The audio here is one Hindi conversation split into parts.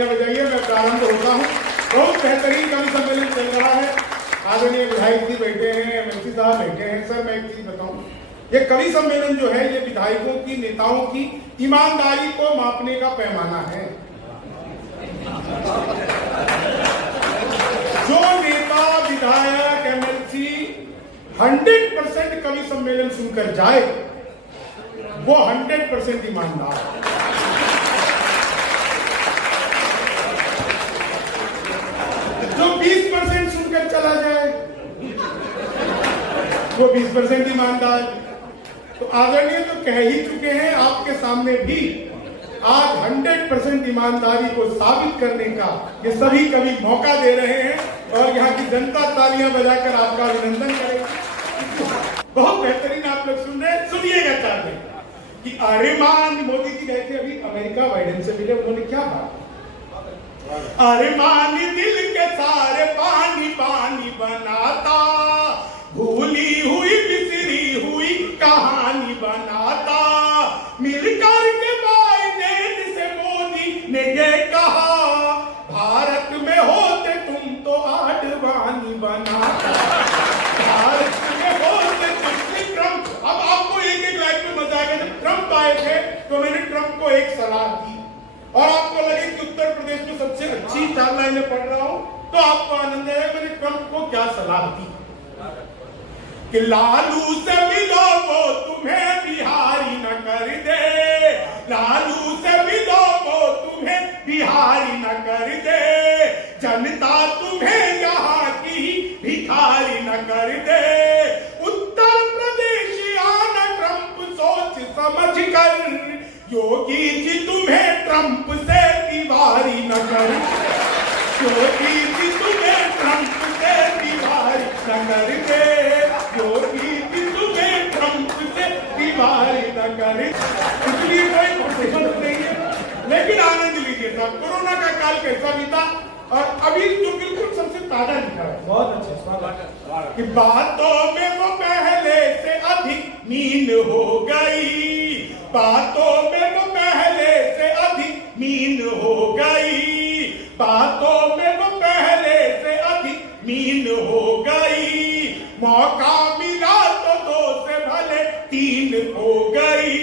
तालियां बजाइए। मैं प्रारंभ होता हूँ। बहुत बेहतरीन कवि सम्मेलन चल रहा है। आदरणीय विधायक जी बैठे हैं, एमएलसी साहब बैठे हैं। सर मैं एक चीज बताऊं, ये कवि सम्मेलन जो है ये विधायकों की, नेताओं की ईमानदारी को मापने का पैमाना है। जो नेता, विधायक, एमएलसी 100% कवि सम्मेलन सुनकर जाए वो 100% ईमानदार है। जो 20% सुनकर चला जाए वो 20% ईमानदार। तो आदरणीय तो कह ही चुके हैं आपके सामने भी, आज 100% ईमानदारी को साबित करने का ये सभी कवि मौका दे रहे हैं और यहाँ की जनता तालियां बजाकर आपका अभिनंदन करेगी। बहुत बेहतरीन आप लोग सुन रहे हैं। सुनिएगा चाहते हैं कि अरे मान मोदी जी गए थे अभी अमेरिका, बाइडेन से मिले, उन्होंने क्या कहा? अरे मान दिल के सारे पानी पानी बनाता, भूली हुई बिसरी हुई कहानी बनाता, मिलकर के बाइडेन से मोदी ने ये कहा, भारत में होते तुम तो आडवाणी बनाता, भारत में होते तुम ट्रंप। अब आपको एक एक लाइन में मजा आएगा। जब ट्रंप आए थे तो मैंने ट्रंप को एक सलाह दी और आपको लगे कि उत्तर प्रदेश में सबसे अच्छी 4 लाइनें पढ़ रहा हूं तो आपको आनंद आएगा। मैंने ट्रंप को क्या सलाह दी कि लालू से मिलो वो तुम्हें बिहारी न कर दे, लालू से मिलो वो तुम्हें बिहारी न कर दे, जनता तुम्हें यहाँ की भिखारी न कर दे, उत्तर प्रदेश आना ट्रंप सोच समझ कर, योगी जी तुम्हें ट्रंप से दीवारी न कर, योगी जी तुम्हें ट्रंप से दीवारी न कर दे, योगी जी तुम्हें ट्रंप से दीवारी न कर। इसलिए कोई कॉम्पिटिशन नहीं है, लेकिन आनंद लीजिए साहब। कोरोना का काल कैसा बीता और अभी जो बिल्कुल सबसे ताजा लिखा है, बहुत अच्छा कि बातों में वो पहले से अधिक मीन हो गई, बातों में वो पहले से अधिक मीन हो गई, बातों में वो पहले से अधिक मीन हो गई, मौका मिला तो 2 से भले 3 हो गई,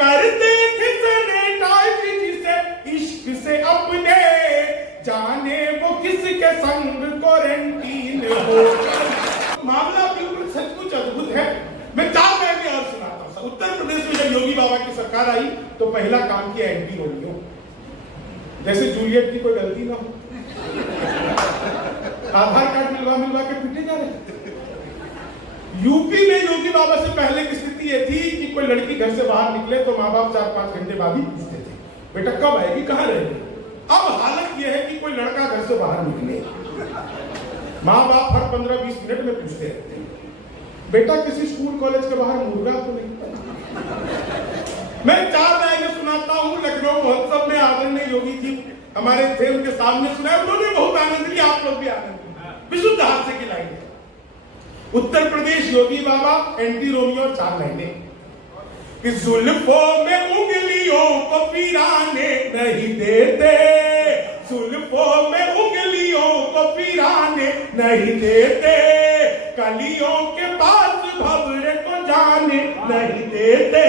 करते थे सैनिटाइज जिसे इश्क से अपने, जाने वो किसके संग क्वारंटीन हो गई। मामला बिल्कुल सचमुच अद्भुत है। मैं 4 लाइनें और सुनाता हूं। उत्तर प्रदेश में जब योगी बाबा की सरकार आई तो पहला काम किया एंटी रोमियो, जैसे जूलियट की कोई गलती ना हो, आधार कार्ड मिलवा के पीटे जा रहे। यूपी में योगी बाबा से पहले की स्थिति ये थी कि कोई लड़की घर से बाहर निकले तो माँ बाप 4-5 घंटे बाद ही पूछते थे बेटा कब आएगी, कहाँ रहेगी। अब हालत यह है कि कोई लड़का घर से बाहर निकले, माँ बाप हर 15-20 मिनट में पूछते रहते हैं बेटा किसी स्कूल कॉलेज के बाहर मुर्गा तो नहीं। मैं 4 लाइनें सुनाता हूँ। लखनऊ महोत्सव में आदरणीय योगी जी हमारे थे, उनके सामने सुनाया, उन्होंने बहुत आनंद लिया, आप लोग भी आनंद लिया। विशुद्ध हास्य की लाइन। उत्तर प्रदेश योगी बाबा एंटी रोमियो और 4 लाइनें कि जुल्फों में उंगलियों को पिराने नहीं देते, जुल्फों में उंगलियों को पिराने नहीं देते, कलियों के पास भंवरे को जाने नहीं देते,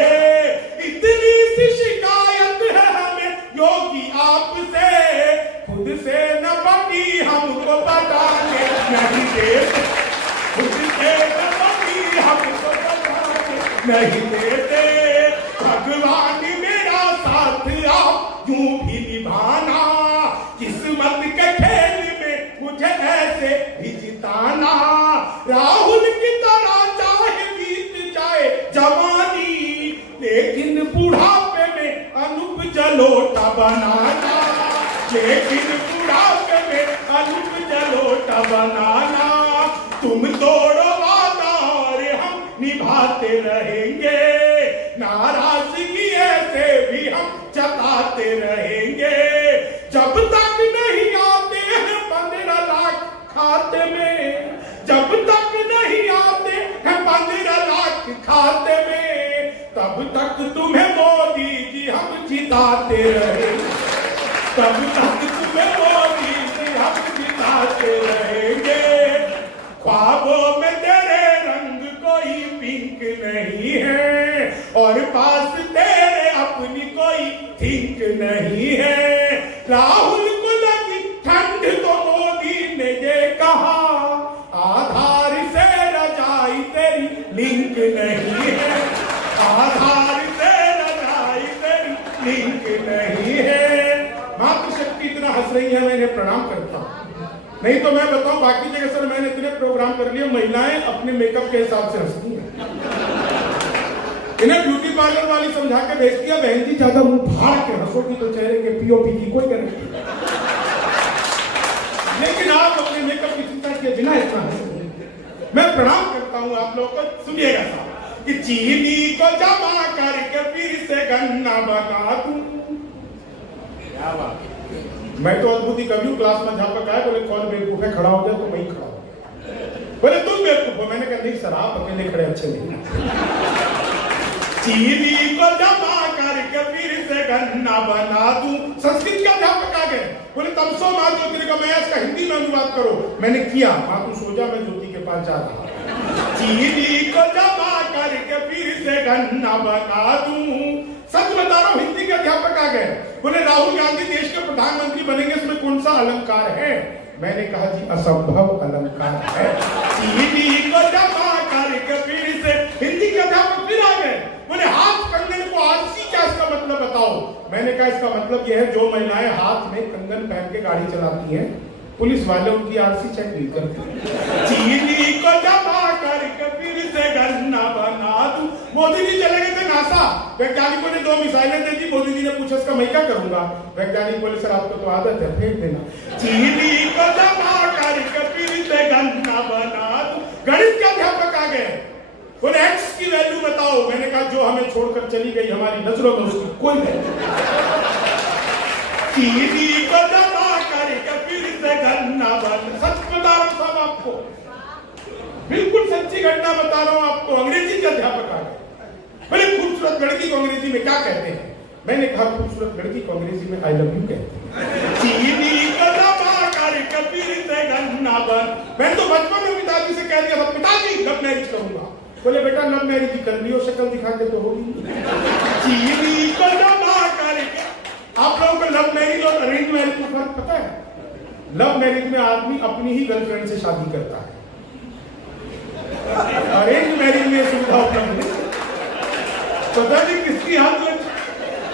इतनी सी शिकायत है हमें योगी आपसे, खुद से न बनी हमको बताने नहीं देते, खुद से न बनी हमको बताने नहीं देते, भगवान मेरा साथ आप यूं भी निभाना, किस्मत के खेल में मुझे ऐसे भी जिताना, राहुल की तरह चाहे बीत जाए जवानी, लेकिन बुढ़ापे में अनूप जलोटा बनाना, लेकिन बुढ़ापे में अनूप जलोटा बनाना, तुम तोड़ो वादा और हम निभाते रहेंगे, नाराजगी ऐसे भी हम जताते रहेंगे, जब तक नहीं आते हैं 15 लाख खाते में, जब तक नहीं आते हैं 15 लाख खाते में, तब तक तुम्हें मोदी जी हम जिताते रहेंगे, तब तक तुम्हें मोदी से हम जिताते रहेंगे। ख्वाबों में तेरे रंग कोई पिंक नहीं है और पास तेरे अपनी कोई थिंक नहीं है। राहुल को लगी ठंड तो मोदी ने ये कहा, आधार से रजाई तेरी लिंक नहीं है, आधार से रजाई तेरी लिंक नहीं है। मातृशक्ति इतना हंस रही है, मैं इन्हें प्रणाम करता हूँ। नहीं तो मैं बताऊं बाकी जगह सर मैंने इतने प्रोग्राम कर लिए, महिलाएं अपने मेकअप के हिसाब से हंसती हैं। इन्हें ब्यूटी पार्लर वाली समझा के भेज दिया, बहन जी ज्यादा मुंह फाड़ के हंसोगी तो चेहरे के पीओपी की कोई गारंटी नहीं। लेकिन आप अपने मेकअप की चिंता किए बिना इतना हंसोगे। मैं प्रणाम करता हूं आप लोगों को। सुनिएगा साहब कि चीनी को जमा करके फिर से गन्ना बना दूं। क्या बात। मैं तो अद्भुत ही कभी क्लास में झापक आया, बोले कौन बेवकूफ है खड़ा हो गया, तो मैं ही खड़ा हो गया। बोले तुम बेवकूफ हो। मैंने कहा नहीं सर आप अकेले खड़े अच्छे नहीं। चीनी को जमा करके फिर से गन्ना बना दूं। संस्कृत का अध्यापक आ गए, बोले तब सो माँ ज्योति का मैं इसका हिंदी में अनुवाद करो। मैंने किया। माँ तू सो जा, मैं ज्योति के पास जा रहा। चीनी को जमा करके फिर से गन्ना बना दूं। सच बता रहा हूं, हिंदी के अध्यापक आ गए, बोले राहुल गांधी देश के प्रधानमंत्री बनेंगे, इसमें कौन सा अलंकार है? मैंने कहा जी असंभव अलंकार है। चीनी को जमा करके फिर से। हिंदी के अध्यापक फिर आ गए, बोले हाथ कंगन को आरसी क्या इसका मतलब बताओ। मैंने कहा इसका मतलब यह है जो महिलाएं हाथ में कंगन पहन के गाड़ी चलाती हैं, पुलिस वाले उनकी आरसी चेक नहीं करते। चीनी को जमा करके फिर से गन्ना बना दूं। मोदी जी चले गए थे नासा, वैज्ञानिकों ने 2 मिसाइलें दे दी। मोदी जी ने पूछा इसका मैं क्या करूंगा? वैज्ञानिक बोले सर आपको तो आदत है, फेंक देना। चीनी को जमा करके फिर से गन्ना बना दूं। गणित के अध्यापक आ गए, बोले एक्स की वैल्यू बताओ। मैंने कहा जो हमें छोड़कर चली गई हमारी नजरों में उसकी कोई वैल्यू नहीं। चीनी को जमा करके फिर से गन्ना बना। सच बता रहा हूं साहब आपको, बिल्कुल सच्ची घटना बता रहा हूं आपको। अंग्रेजी के अध्यापक आ गए, बोले खूबसूरत लड़की को अंग्रेजी में क्या कहते हैं? मैंने कहा खूबसूरत लड़की को अंग्रेजी में आई लव यू कहते हैं। चीनी को जमा करके फिर से गन्ना बना। मैं तो बचपन में पिताजी से कह दिया था पिताजी लव मैरिज करूंगा। बोले बेटा लव मैरिज कर लियो, शक्ल दिखा के तो होगी। चीनी को जमा करके। आप लोगों को लव मैरिज और अरेंज मैरिज में फर्क पता है? लव मैरिज में आदमी अपनी ही गर्लफ्रेंड से शादी करता है, अरेंज मैरिज में सुविधा उपलब्ध नहीं। पता नहीं किसकी हाथ में।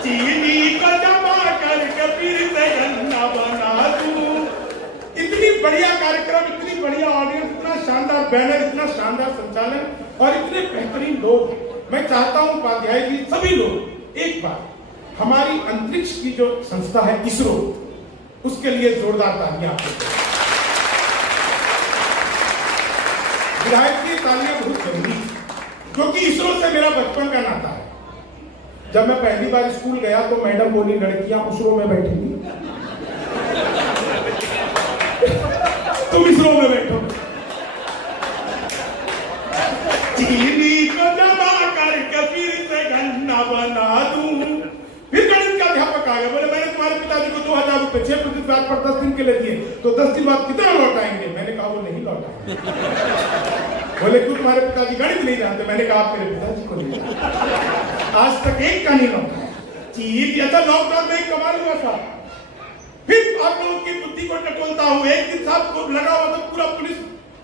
चीनी को जमा करके फिर से गन्ना बना दूं। इतनी बढ़िया कार्यक्रम, इतनी बढ़िया ऑडियंस, इतना शानदार बैनर, इतना शानदार संचालन और इतने बेहतरीन लोग। मैं चाहता हूं उपाध्याय जी सभी लोग एक बार हमारी अंतरिक्ष की जो संस्था है इसरो, उसके लिए जोरदार तालियां आपको। विधायक की तालियां बहुत जरूरी, क्योंकि इसरो से मेरा बचपन का नाता है। जब मैं पहली बार स्कूल गया तो मैडम बोली लड़कियां इसरो में बैठेंगी, तुम इसरो में बैठो। चीनी को जमा करके फिर से गन्ना बना दूं। फिर गणित का अध्यापक आ गया, बोले मैंने तुम्हारे पिताजी को 2000 रुपए 6% ब्याज पर 10 दिन के लिए दिए, तो 10 दिन बाद कितना लौटाएंगे? मैंने कहा वो नहीं लौटाएंगे। बोले क्यों तुम्हारे पिताजी गणित नहीं जानते? मैंने कहा आप मेरे पिताजी को नहीं जानते, आज तक एक का नहीं लौटा। चीज ऐसा लॉकडाउन में कमाल हुआ था। फिर आप लोगों की बुद्धि को टटोलता हूं। एक दिन साहब को लगा हुआ तो पूरा पुलिस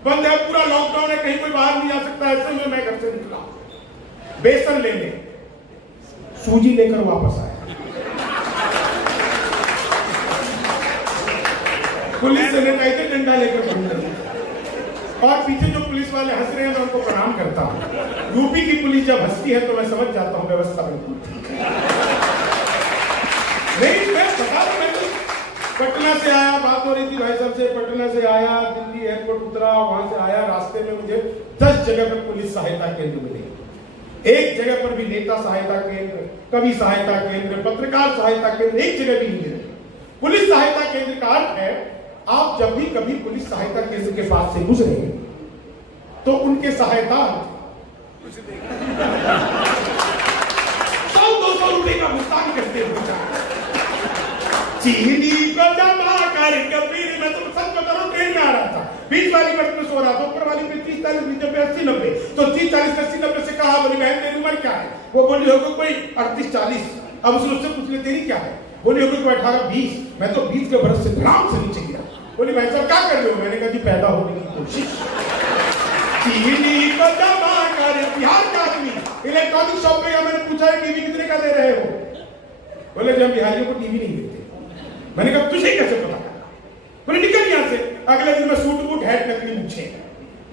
बंद है, पूरा लॉकडाउन है, कहीं कोई बाहर नहीं आ सकता। ऐसे में मैं घर से निकला बेसन लेने, सूजी लेकर वापस आया। पुलिस सैनिटाइजर डंडा लेकर और पीछे जो पुलिस वाले हंस रहे हैं मैं उनको प्रणाम करता हूं। यूपी की पुलिस जब हंसती है तो मैं समझ जाता हूं व्यवस्था बिल्कुल ठीक है। नहीं मैं बता रहा हूं, पटना से आया, बात हो रही थी भाई साहब से, पटना से आया, दिल्ली एयरपोर्ट उतरा, वहां से आया, रास्ते में मुझे 10 जगह पर पुलिस सहायता केंद्र मिले। एक जगह पर भी नेता सहायता केंद्र, कवि सहायता केंद्र, पत्रकार सहायता केंद्र एक जगह भी नहीं मिले। पुलिस सहायता केंद्र का अर्थ है आप जब भी कभी पुलिस सहायता केंद्र के पास से गुजरे तो उनके सहायता 100-200 रुपए का भुगतान करते हुए चीनी को जमा कर कबीर, मैं तो सच बता रहा हूँ, ट्रेन में आ रहा था, 20 वाली बर्थ में सो रहा था, ऊपर वाली में 30 40 90 80 90, तो 30 40 80 90 से कहा, बोली बहन तेरी उम्र क्या है? वो बोली होगी कोई 38 40। अब उसने उससे पूछ लिया तेरी क्या है? बोली होगी कोई 18 20। मैं तो 20 के बरस से ग्राम से नीचे गिरा। बोली भाई साहब क्या कर रहे हो? मैंने कहा जी पैदा होने की कोशिश। चीनी को जमा कर, बिहार का आदमी इलेक्ट्रॉनिक शॉप पे गया, मैंने पूछा टीवी कितने का दे रहे हो? बोले जब बिहारियों को टीवी नहीं देते। मैंने कहा तुझे कैसे पता? बोले निकल यहां से। अगले दिन मैं सूट बूट हैट नकली पूछे।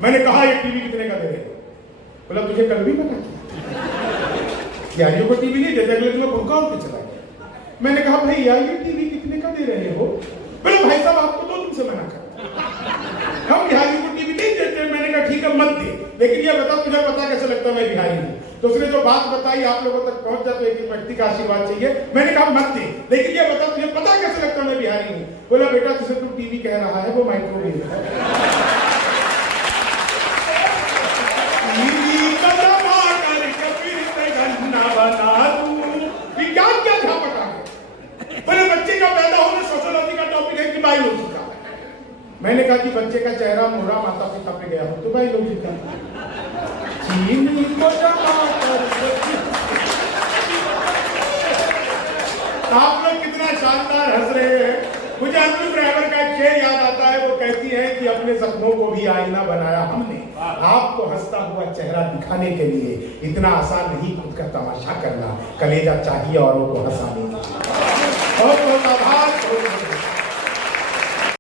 मैंने कहा ये टीवी कितने का दे रहे हो? बोला तुझे कल भी पता किया बिहारियों को टीवी नहीं देते। अगले दिन मैं भूखा होकर चला गया। मैंने कहा भाई यार ये टीवी कितने का दे रहे हो? बोले भाई साहब आपको 2 दिन से मना कर, हम बिहारियों को टीवी नहीं देते। मैंने कहा ठीक है मत दे, लेकिन ये बता तुझे पता कैसे लगता मैं बिहारी हूँ? तो उसने जो बात बताई आप लोगों तक पहुंच जाए तो एक व्यक्ति का आशीर्वाद चाहिए। मैंने कहा मत दे, लेकिन ये बता तुझे पता कैसे लगता मैं बिहारी हूँ? बोला बेटा जिसे तू टीवी कह रहा है वो माइक्रोवेव है। विज्ञान क्या था पता है? बोले बच्चे का पैदा होना सोशियोलॉजी का टॉपिक है कि बायोलॉजी का? मैंने कहा कि बच्चे का चेहरा मोहरा माता पिता पे गया हो तो बायोलॉजी का। चीनी को जमा कर, आप लोग कितना शानदार हंस रहे हैं। मुझे अंतिम ड्राइवर का एक शेर याद आता है। वो कहती है कि अपने सपनों को भी आईना बनाया हमने, आपको हंसता हुआ चेहरा दिखाने के लिए। इतना आसान नहीं खुद का तमाशा करना, कलेजा चाहिए औरों को हंसाने।